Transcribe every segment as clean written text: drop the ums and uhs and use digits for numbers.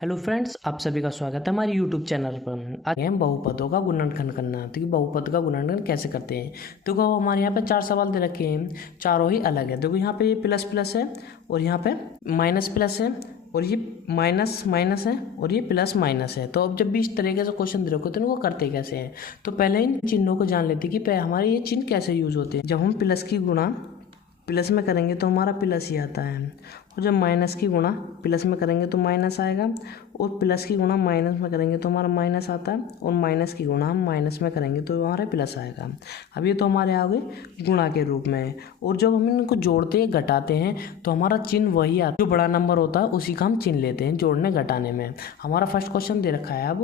Hello friends, आप सभी का स्वागत है हमारे यूट्यूब चैनल पर। आज हम बहुपदों का गुणनखंड करना। तो बहुपद का गुणनखंड कैसे करते हैं। तो हमारे यहाँ पे 4 सवाल दे रखे हैं, चारों ही अलग है। देखो यहाँ पे ये प्लस प्लस है और यहाँ पे माइनस प्लस है और ये माइनस माइनस है और ये प्लस माइनस है। तो अब जब भी इस तरीके से क्वेश्चन दे रखे तो इनको करते कैसे हैं। तो पहले इन चिन्हों को जान लेते कि हमारे ये चिन्ह कैसे यूज होते हैं। जब हम प्लस की गुणा प्लस में करेंगे तो हमारा प्लस ही आता है, और जब माइनस की गुणा प्लस में करेंगे तो माइनस आएगा, और प्लस की गुणा माइनस में करेंगे तो हमारा माइनस आता है, और माइनस की गुणा हम माइनस में करेंगे तो हमारा प्लस आएगा। अब ये तो हमारे आ गए गुणा के रूप में। और जब हम इनको जोड़ते हैं घटाते हैं तो हमारा चिन्ह वही आता है, जो बड़ा नंबर होता है उसी का हम चिन्ह लेते हैं जोड़ने घटाने में। हमारा फर्स्ट क्वेश्चन दे रखा है।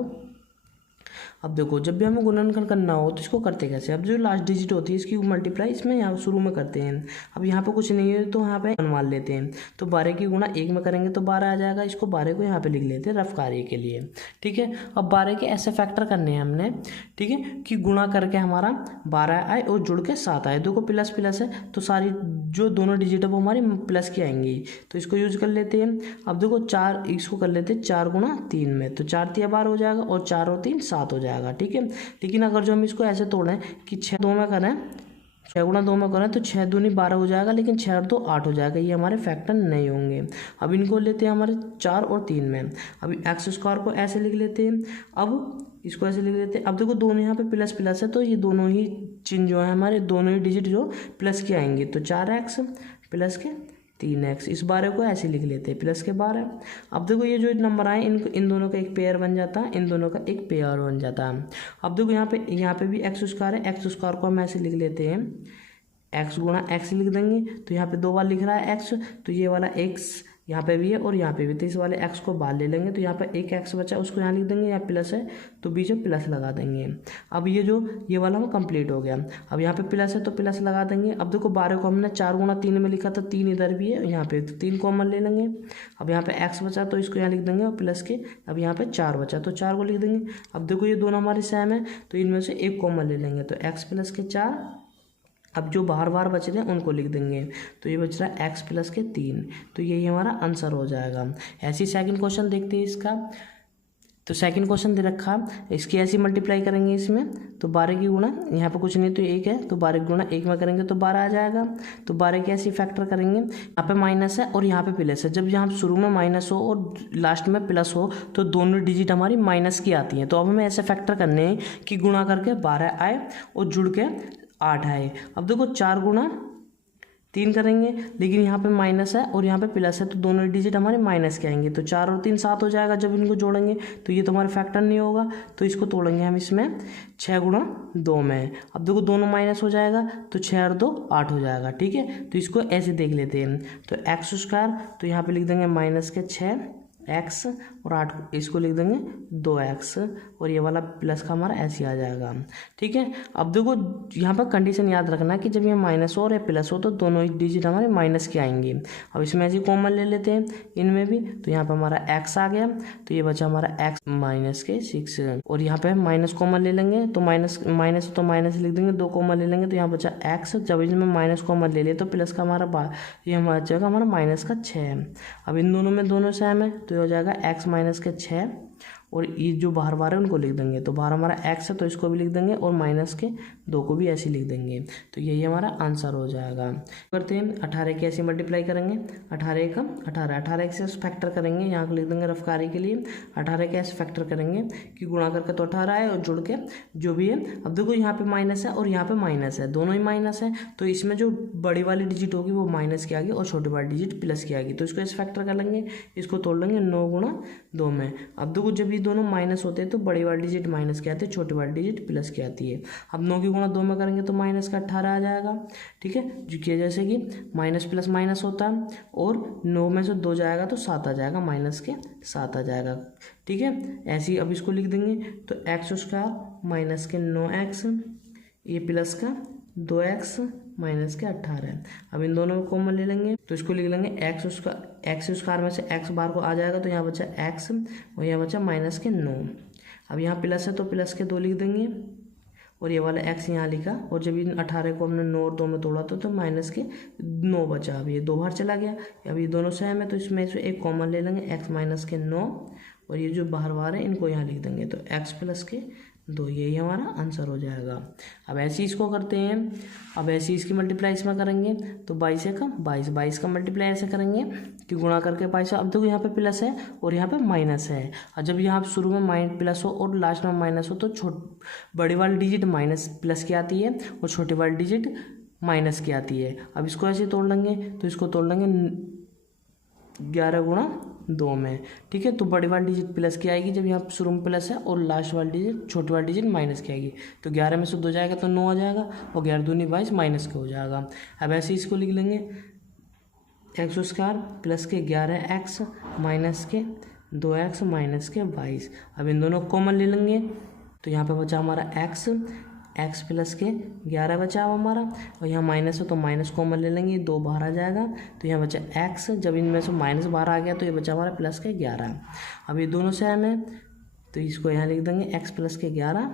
अब देखो, जब भी हमें गुणनखंड करना हो तो इसको करते कैसे। अब जो लास्ट डिजिट होती है इसकी मल्टीप्लाई इसमें यहाँ शुरू में करते हैं। अब यहाँ पे कुछ नहीं है तो यहाँ पे मान लेते हैं। तो 12 की गुणा 1 में करेंगे तो 12 आ जाएगा। इसको 12 को यहाँ पे लिख लेते हैं रफ कार्य के लिए, ठीक है। अब 12 के ऐसे फैक्टर करने हैं हमने, ठीक है, कि गुणा करके हमारा 12 आए और जुड़ के 7 आए। देखो प्लस प्लस है तो सारी जो दोनों डिजिट है वो हमारी प्लस की आएंगी, तो इसको यूज कर लेते हैं। अब देखो 4, इसको कर लेते हैं 4 गुणा 3 में, तो 4 तिया 12 हो जाएगा और 4 और 3 7 हो जाएगा, ठीक है। लेकिन अगर जो हम इसको ऐसे तोड़ें कि 6 2 में करें, 6 गुणा 2 में करें तो 6 दूनी 12 हो जाएगा, लेकिन 6 और 2 8 हो जाएगा। ये हमारे फैक्टर नहीं होंगे। अब इनको लेते हैं हमारे 4 और 3 में। अब एक्स स्क्वायर को ऐसे लिख लेते हैं, अब इसको ऐसे लिख लेते हैं। अब देखो दोनों यहाँ पे प्लस प्लस है तो ये दोनों ही चिन्ह जो है हमारे दोनों ही डिजिट जो प्लस के आएंगे, तो 4x प्लस के 3x। इस 12 को ऐसे लिख लेते हैं प्लस के 12। अब देखो ये जो नंबर आए इन दोनों का एक पेयर बन जाता है, इन दोनों का एक पेयर बन जाता है। अब देखो यहाँ पे भी एक्स स्क्वायर है, एक्स स्क्वायर को हम ऐसे लिख लेते हैं, एक्स गुणा एक्स लिख देंगे। तो यहाँ पे 2 बार लिख रहा है एक्स, तो ये वाला एक्स यहाँ पे भी है और यहाँ पे भी, तो इस वाले एक्स को बाहर ले लेंगे। तो यहाँ पे एक एक्स बचा उसको यहाँ लिख देंगे, यहाँ प्लस है तो बीच में प्लस लगा देंगे। अब ये वाला वो कंप्लीट हो गया। अब यहाँ पे प्लस है तो प्लस लगा देंगे। अब देखो 12 को हमने 4 गुणा 3 में लिखा था, 3 इधर भी है यहाँ पे, तो 3 कॉमन ले लेंगे। अब यहाँ पे एक्स बचा तो इसको यहाँ लिख देंगे और प्लस के, अब यहाँ पे 4 बचा तो 4 को लिख देंगे। अब देखो ये दोनों हमारे सेम है तो इनमें से एक कॉमन ले लेंगे, तो एक्स प्लस के 4। अब जो बाहर बाहर बच रहे हैं उनको लिख देंगे, तो ये बच रहा है एक्स प्लस के 3। तो यही हमारा आंसर हो जाएगा। ऐसी सेकंड क्वेश्चन देखते हैं इसका। तो सेकंड क्वेश्चन दे रखा, इसकी ऐसी मल्टीप्लाई करेंगे इसमें, तो 12 की गुणा यहाँ पे कुछ नहीं तो 1 है, तो 12 की गुणा 1 में करेंगे तो 12 आ जाएगा। तो 12 की ऐसी फैक्टर करेंगे, यहाँ पे माइनस है और यहाँ पे प्लस है। जब यहाँ शुरू में माइनस हो और लास्ट में प्लस हो तो दोनों डिजिट हमारी माइनस की आती हैं। तो अब हमें ऐसे फैक्टर करने हैं कि गुणा करके 12 आए और जुड़ के 8 आए। अब देखो 4 गुणा 3 करेंगे, लेकिन यहाँ पे माइनस है और यहाँ पे प्लस है तो दोनों डिजिट हमारे माइनस के आएंगे, तो 4 और 3 7 हो जाएगा जब इनको जोड़ेंगे। तो ये तो हमारे फैक्टर नहीं होगा, तो इसको तोड़ेंगे हम इसमें 6 गुणा 2 में। अब देखो दोनों माइनस हो जाएगा तो 6 और 2 8 हो जाएगा, ठीक है। तो इसको ऐसे देख लेते हैं, तो एक्स स्क्वायर तो यहाँ पे लिख देंगे माइनस के 6 एक्स और 8, इसको लिख देंगे 2x, और ये वाला प्लस का हमारा ऐसे आ जाएगा, ठीक है। अब देखो यहाँ पर कंडीशन याद रखना कि जब ये माइनस हो और प्लस हो तो दोनों ही डिजिट हमारे माइनस के आएंगे। अब इसमें ऐसे कॉमन ले लेते हैं इनमें भी, तो यहाँ पर हमारा x आ गया, तो ये बचा हमारा x माइनस के 6, और यहाँ पे माइनस कॉमन ले लेंगे तो माइनस तो माइनस लिख देंगे, 2 कॉमन ले लेंगे तो यहाँ बचा x। जब इसमें माइनस कॉमन ले लिए तो प्लस का हमारा ये हमारा बचेगा हमारा माइनस का 6। अब इन दोनों में दोनों सेम है तो ये हो जाएगा x माइनस के 6, और ये जो बाहर बाहर है उनको लिख देंगे। तो बाहर हमारा x है तो इसको भी लिख देंगे और माइनस के 2 को भी ऐसे लिख देंगे, तो यही हमारा आंसर हो जाएगा। करते हैं 18 की ऐसे मल्टीप्लाई करेंगे, 18 का 18 से फैक्टर करेंगे, यहाँ को लिख देंगे रफ कार्य के लिए। 18 के ऐसे फैक्टर करेंगे कि गुणा करके तो 18 है और जुड़ के जो भी है। अब देखो यहाँ पे माइनस है और यहाँ पे माइनस है, दोनों ही माइनस है, तो इसमें जो बड़ी वाली डिजिट होगी वो माइनस की आएगी और छोटी वाली डिजिट प्लस की आएगी। तो इसको ऐसे फैक्टर कर लेंगे, इसको तोड़ लेंगे 9 गुणा 2 में। अब देखो जब दोनों माइनस होते हैं तो बड़ी वाली डिजिट माइनस की आती है, छोटी वाली डिजिट प्लस की आती है। अब 9 की गुणा 2 में करेंगे तो माइनस का 18 आ जाएगा, ठीक है। जो कि जैसे कि माइनस प्लस माइनस होता है, और 9 में से 2 जाएगा तो 7 आ जाएगा, माइनस के 7 आ जाएगा, ठीक है। ऐसे ही अब इसको लिख देंगे, तो एक्स स्क्वायर माइनस के 9x, ये प्लस का 2x माइनस के 18। अब इन दोनों को कॉमन ले लेंगे तो इसको लिख लेंगे एक्स स्क्वायर में से x बार को आ जाएगा तो यहाँ बचा x और यहाँ बचा माइनस के 9। अब यहाँ प्लस है तो प्लस के 2 लिख देंगे और ये वाला x यहाँ लिखा, और जब इन 18 को हमने 9 और 2 में तोड़ा तो माइनस के 9 बचा। अब ये 2 बार चला गया, अब ये दोनों सेम है तो इसमें से एक कॉमन ले लेंगे, x माइनस के 9 और ये जो बाहर बाहर है इनको यहाँ लिख देंगे, तो x प्लस के 2, यही हमारा आंसर हो जाएगा। अब ऐसे ही इसको करते हैं, अब ऐसे ही इसकी मल्टीप्लाई इसमें करेंगे तो 22 का 22, 22 का मल्टीप्लाई ऐसे करेंगे कि गुणा करके 22। अब देखो यहाँ पे प्लस है और यहाँ पे माइनस है, और जब यहाँ शुरू में माइनस प्लस हो और लास्ट में माइनस हो तो बड़ी वाली डिजिट माइनस प्लस की आती है और छोटी वाली डिजिट माइनस की आती है। अब इसको ऐसे तोड़ लेंगे, तो इसको तोड़ लेंगे 11 गुणा 2 में, ठीक है। तो बड़ी वाली डिजिट प्लस की आएगी जब यहाँ शुरू में प्लस है, और लास्ट वाली डिजिट छोटी वाली डिजिट माइनस की आएगी। तो 11 में से 2 जाएगा तो 9 आ जाएगा, और 11 दूनी 22 माइनस के हो जाएगा। अब ऐसे इसको लिख लेंगे x² प्लस के 11x माइनस के 2x माइनस के 22। अब इन दोनों कॉमन ले लेंगे, तो यहाँ पे बचा हमारा x प्लस के 11 बचा अब हमारा, और यहाँ माइनस है तो माइनस कॉमन ले लेंगे, 2 बाहर आ जाएगा, तो यहाँ बचा x। जब इनमें से माइनस बाहर आ गया तो ये बचा हमारा प्लस के 11। अब ये दोनों सेम है तो इसको यहाँ लिख देंगे x प्लस के 11